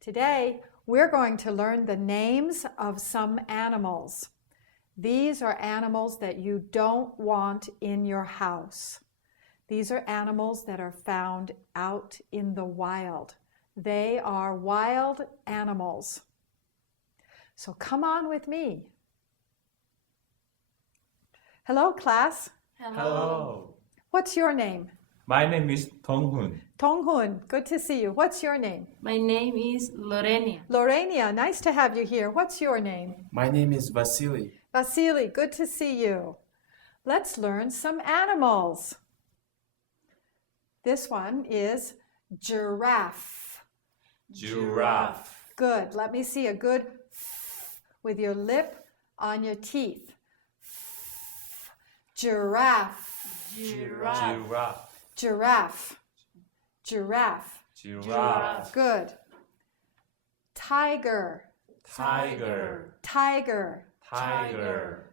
Today, we're going to learn the names of some animals. These are animals that you don't want in your house. These are animals that are found out in the wild. They are wild animals. So come on with me. Hello, class. Hello. What's your name? My name is Tong-Hoon. Tong-Hoon, good to see you. What's your name? My name is Lorenia. Lorenia, nice to have you here. What's your name? My name is Vasily. Vasily, good to see you. Let's learn some animals. This one is giraffe. Giraffe. Good. Let me see a good f with your lip on your teeth. Giraffe. Giraffe. Giraffe. Giraffe. Giraffe. Good. Tiger. Tiger. Tiger. Tiger.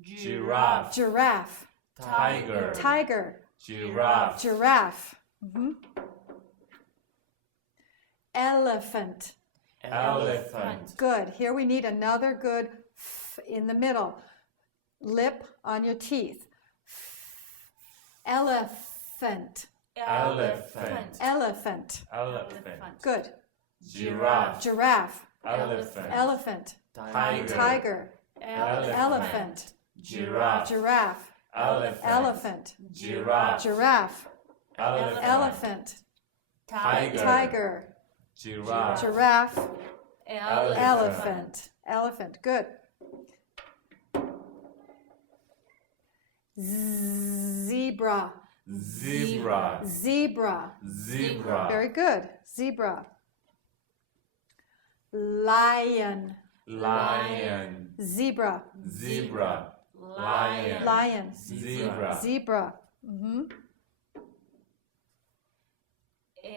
Giraffe. Giraffe. Tiger. Tiger. Giraffe. Giraffe. Elephant. Elephant. Good. Here we need another good f in the middle. Lip on your teeth. Elephant. Elephant. Elephant. Elephant. Good. Giraffe. Giraffe. Elephant. Elephant. Tiger. Tiger. Elephant. Giraffe. Giraffe. Elephant. Elephant. Giraffe. Giraffe. Elephant. Elephant. Tiger. Tiger. Giraffe. Giraffe. Elephant. Elephant. Elephant. Good. Zebra. Zebra. Zebra. Zebra. Very good. Zebra. Lion. Lion. Zebra. Zebra. Lion. Lion. Zebra. Zebra.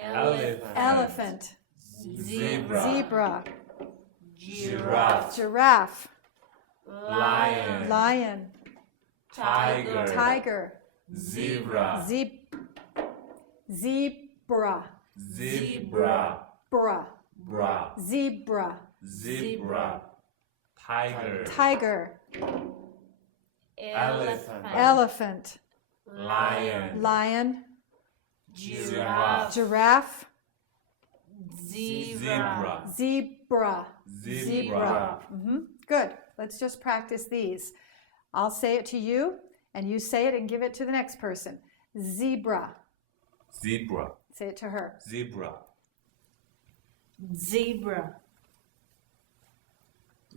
Elephant. Elephant. Zebra. Zebra. Giraffe. Giraffe. Lion. Lion. Tiger. Tiger. Zebra. Zebra. Zebra. Bra. Bra. Zebra. Zebra. Tiger. Tiger. Elephant. Elephant. Lion. Lion. Giraffe. Giraffe. Zebra. Zebra. Zebra. Good. Let's just practice these. I'll say it to you, and you say it and give it to the next person. Zebra. Zebra. Say it to her. Zebra. Zebra.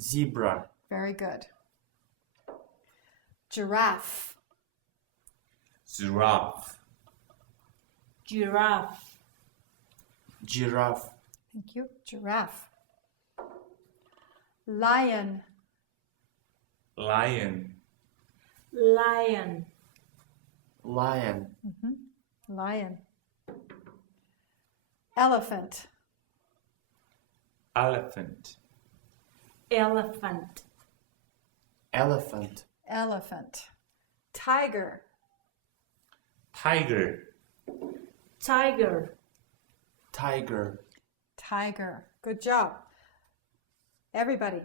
Zebra. Very good. Giraffe. Giraffe. Giraffe. Giraffe. Thank you. Giraffe. Lion. Lion. Lion. Lion. Lion. Elephant. Elephant. Elephant. Elephant. Elephant. Tiger. Tiger. Tiger. Tiger. Tiger. Good job. Everybody.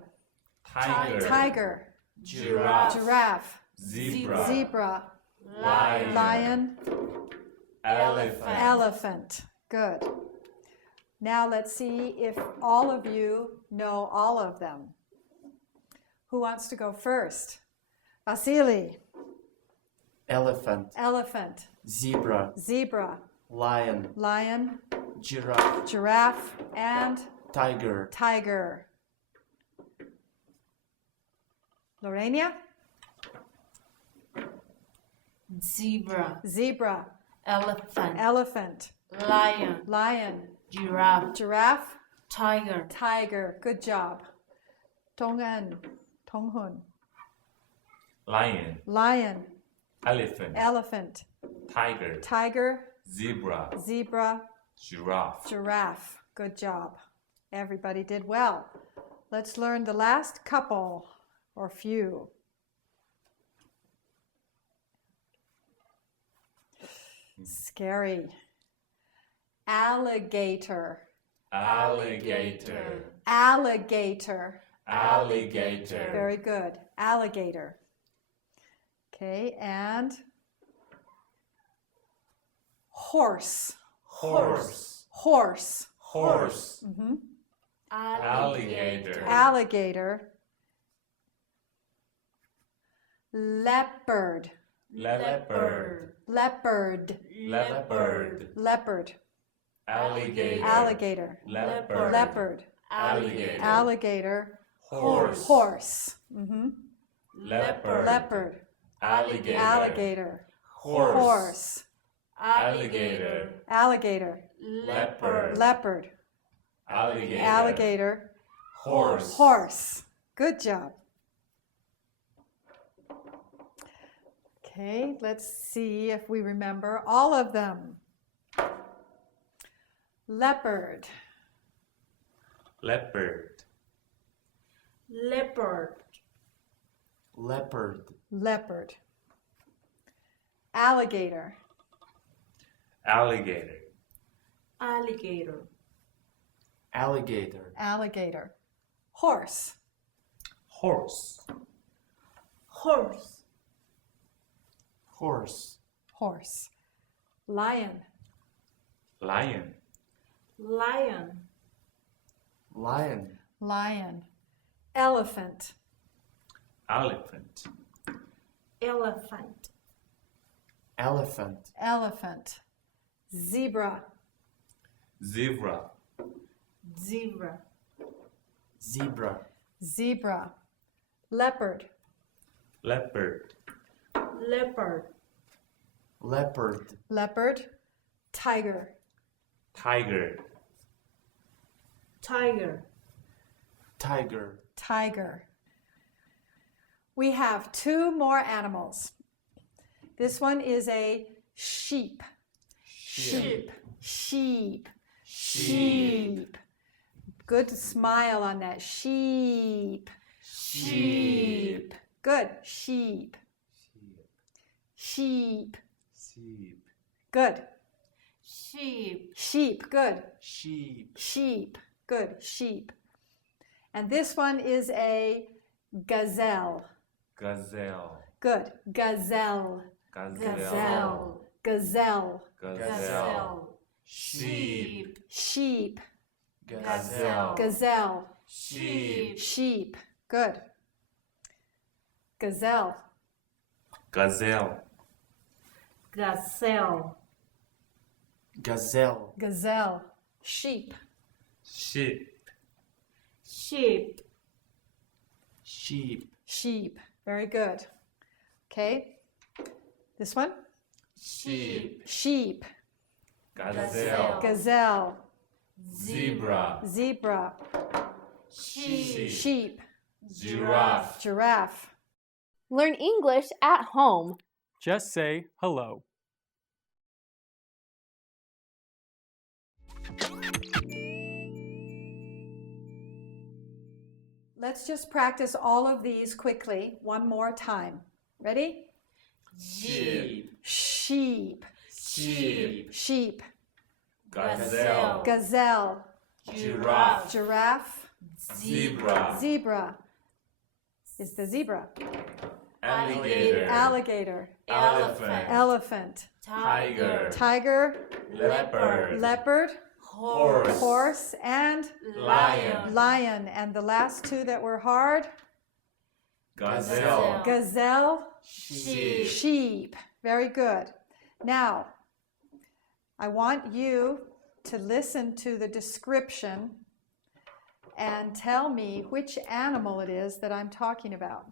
Tiger. Tiger. Giraffe. Giraffe. Zebra. Zebra. Lion. Lion. Elephant. Elephant. Good. Now let's see if all of you know all of them. Who wants to go first? Vasily. Elephant. Elephant. Zebra. Zebra. Lion. Lion. Giraffe. Giraffe. And Tiger. tiger. Lorenia. Zebra. Zebra. Elephant. Elephant. Lion. Lion. Giraffe. Giraffe. Tiger. Tiger. Good job. Tong-Hoon. Tong-Hoon. Lion. Lion. Elephant. Elephant. Tiger. Tiger. Zebra. Zebra. Giraffe. Giraffe. Good job. Everybody did well. Let's learn the last couple or few. Scary. Alligator. Alligator. Alligator. Alligator. Very good. Alligator. Okay, and horse. Horse. Horse. Horse. Mhm. Alligator. Alligator. Leopard. Leopard. Leopard. Leopard. Leopard. Alligator. Alligator. Leopard. Leopard. Alligator. Alligator. Horse. Horse. Mhm. Leopard. Leopard. Alligator. Alligator. Horse. Horse. Alligator. Alligator. Leopard. Leopard. Alligator. Alligator. Horse. Horse. Good job. Okay, let's see if we remember all of them. Leopard. Leopard. Leopard. Leopard. Leopard. Alligator. Alligator. Alligator. Alligator. Alligator. Horse. Horse. Horse. Horse. Horse. Lion. Lion. Lion. Lion. Lion. Elephant. Elephant. Elephant. Elephant. Elephant. Zebra. Zebra. Zebra. Zebra. Zebra. Leopard. Leopard. Leopard. Leopard. Leopard. Tiger. Tiger. Tiger. Tiger. Tiger. We have two more animals. This one is a sheep. Sheep. Sheep. Sheep. Good smile on that. Sheep. Sheep. Good. Sheep. Sheep. Sheep. Good. Sheep. Sheep. Good. Sheep. Sheep. Good. Sheep. And this one is a gazelle. Gazelle. Good. Gazelle. Gazelle. Gazelle. Gazelle. Sheep. Sheep. Gazelle. Gazelle. Sheep. Sheep. Good. Gazelle. Gazelle. Gazelle. Gazelle. Gazelle. Sheep. Sheep. Sheep. Sheep. Sheep. Very good. Okay. This one? Sheep. Sheep. Gazelle. Gazelle. Zebra. Zebra. Sheep. Sheep. Giraffe. Giraffe. Learn English at home. Just say hello. Let's just practice all of these quickly one more time. Ready? Sheep. Sheep. Sheep. Sheep. Gazelle. Gazelle. Giraffe. Giraffe. Zebra. Zebra is the zebra. Alligator. Alligator. Elephant. Elephant. Tiger. Tiger. Leopard. Leopard. Horse. Horse. And Lion. lion. And the last two that were hard? Gazelle. Gazelle. Sheep. Sheep. Very good. Now, I want you to listen to the description and tell me which animal it is that I'm talking about.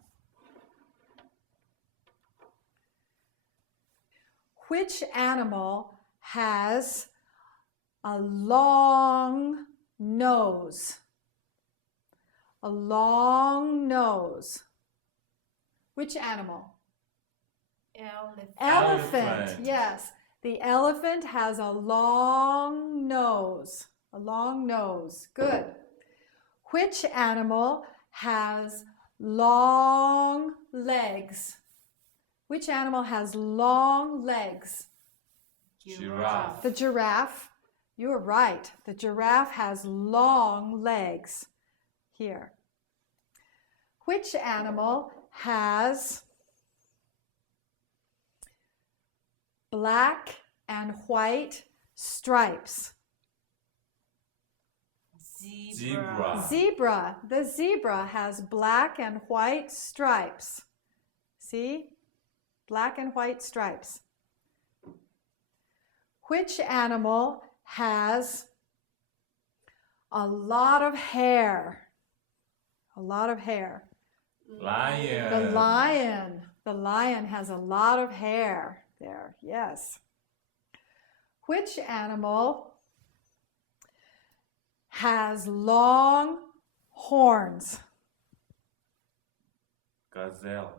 Which animal has a long nose? A long nose. Which animal? Elephant. Elephant. Yes. The elephant has a long nose. A long nose. Good. Which animal has long legs? Which animal has long legs? Giraffe. The giraffe. You're right. The giraffe has long legs. Here. Which animal has black and white stripes? Zebra. Zebra. The zebra has black and white stripes. See? Black and white stripes. Which animal has a lot of hair? A lot of hair. Lion. The lion. The lion has a lot of hair there. Yes. Which animal has long horns? Gazelle.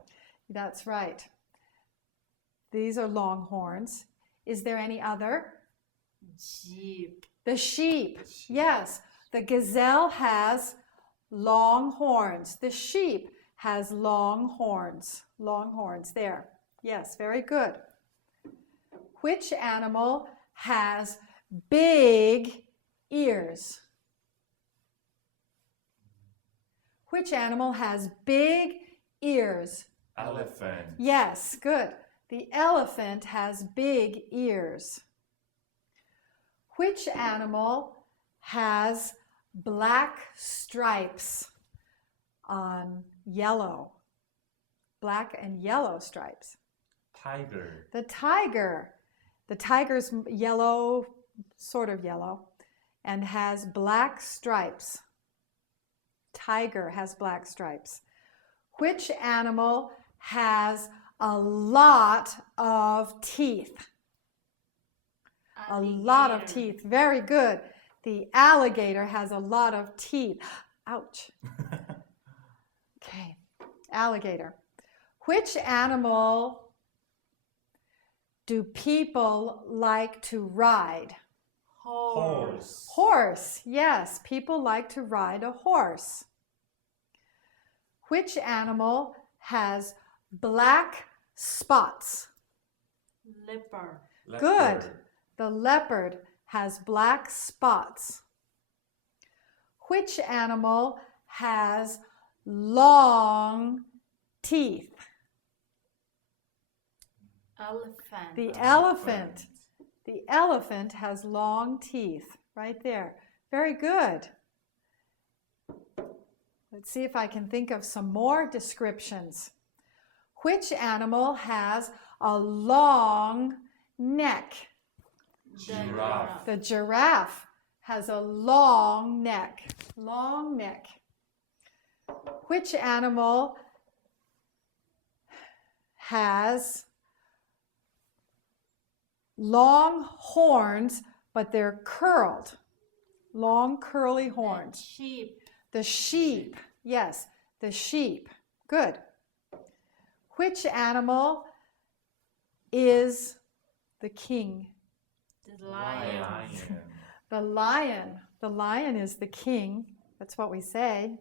That's right. These are long horns. Is there any other? Sheep. The sheep. Yes. The gazelle has long horns. The sheep has long horns. Long horns there. Yes, very good. Which animal has big ears? Which animal has big ears? Elephant. Yes, good. The elephant has big ears. Which animal has black stripes on yellow? Black and yellow stripes. Tiger. The tiger. The tiger's yellow, sort of yellow, and has black stripes. Tiger has black stripes. Which animal has a lot of teeth? A lot of teeth. Very good. The alligator has a lot of teeth. Ouch. Okay. Alligator. Which animal do people like to ride? Horse. Horse. Yes, people like to ride a horse. Which animal has black spots? Leopard. Good. The leopard has black spots. Which animal has long teeth? Elephant. The elephant. The elephant has long teeth. Right there. Very good. Let's see if I can think of some more descriptions. Which animal has a long neck? Giraffe. The giraffe has a long neck. Long neck. Which animal has long horns, but they're curled? Long curly horns. Sheep. The sheep. Yes, the sheep. Good. Which animal is the king? The lion. The lion. The lion is the king. That's what we say.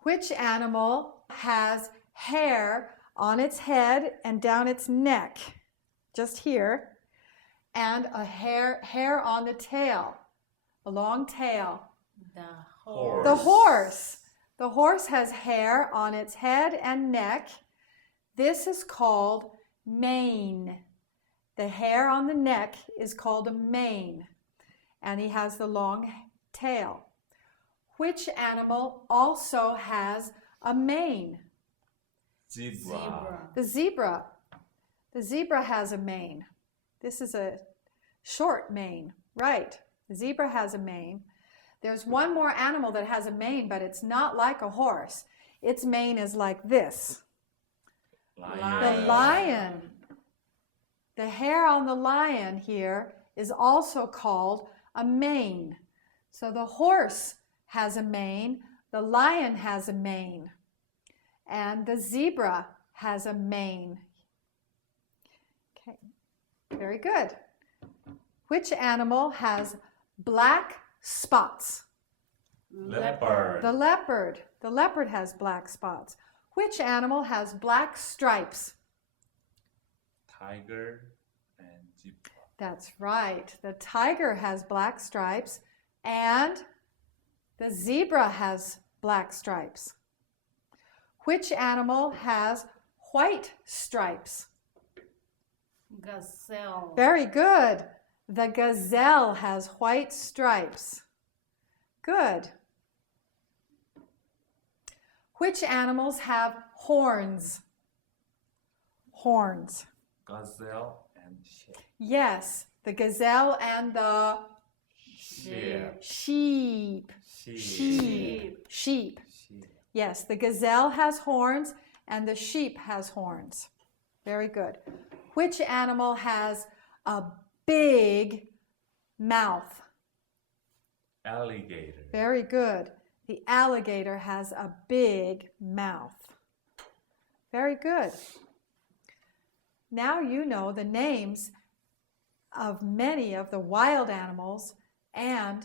Which animal has hair on its head and down its neck? Just here. And a hair on the tail. A long tail. The Horse. The horse. The horse has hair on its head and neck. This is called mane. The hair on the neck is called a mane. And he has the long tail. Which animal also has a mane? Zebra. The zebra. The zebra has a mane. This is a short mane. Right. The zebra has a mane. There's one more animal that has a mane, but it's not like a horse. Its mane is like this. The lion. The hair on the lion here is also called a mane. So the horse has a mane, the lion has a mane, and the zebra has a mane. Okay, very good. Which animal has black spots? Leopard. The leopard. The leopard has black spots. Which animal has black stripes? Tiger and zebra. That's right. The tiger has black stripes and the zebra has black stripes. Which animal has white stripes? Gazelle. Very good. The gazelle has white stripes. Good. Which animals have horns? Horns. Gazelle and sheep. Yes, the gazelle and the Sheep. sheep. Sheep. Sheep. Yes, the gazelle has horns and the sheep has horns. Very good. Which animal has a big mouth? Alligator. Very good. The alligator has a big mouth. Very good. Now you know the names of many of the wild animals and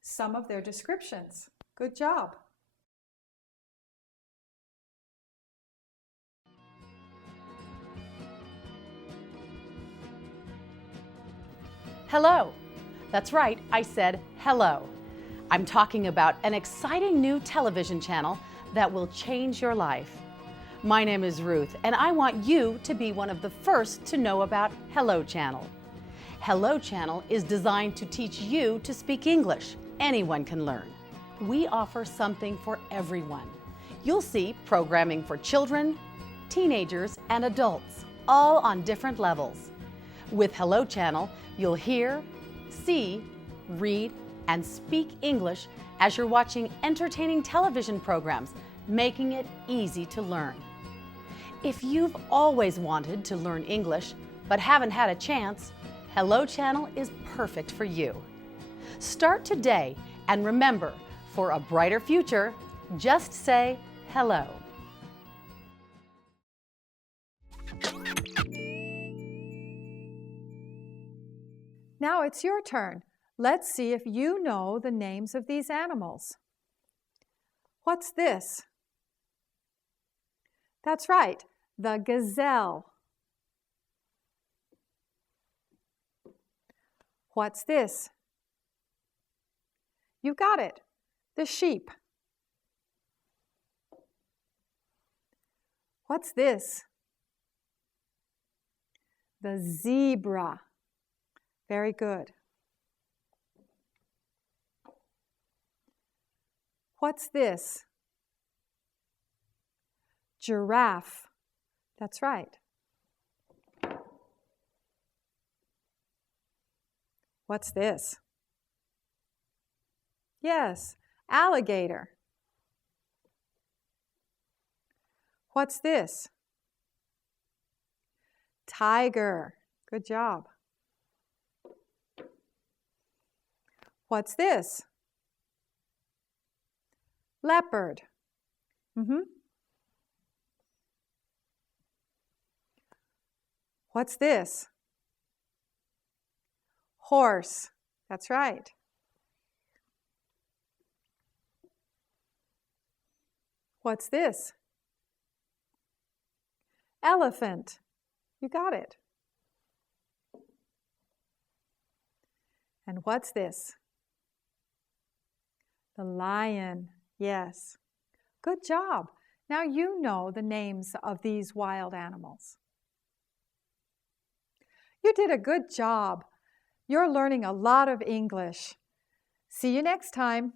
some of their descriptions. Good job. Hello. That's right, I said hello. I'm talking about an exciting new television channel that will change your life. My name is Ruth, and I want you to be one of the first to know about Hello Channel. Hello Channel is designed to teach you to speak English. Anyone can learn. We offer something for everyone. You'll see programming for children, teenagers, and adults, all on different levels. With Hello Channel, you'll hear, see, read, and speak English as you're watching entertaining television programs, making it easy to learn. If you've always wanted to learn English but haven't had a chance, Hello Channel is perfect for you. Start today, and remember, for a brighter future, just say hello. Now it's your turn. Let's see if you know the names of these animals. What's this? That's right, the gazelle. What's this? You got it, the sheep. What's this? The zebra. Very good. What's this? Giraffe. That's right. What's this? Yes, alligator. What's this? Tiger. Good job. What's this? Leopard. What's this? Horse. That's right. What's this? Elephant. You got it. And what's this? The lion. Yes. Good job. Now you know the names of these wild animals. You did a good job. You're learning a lot of English. See you next time.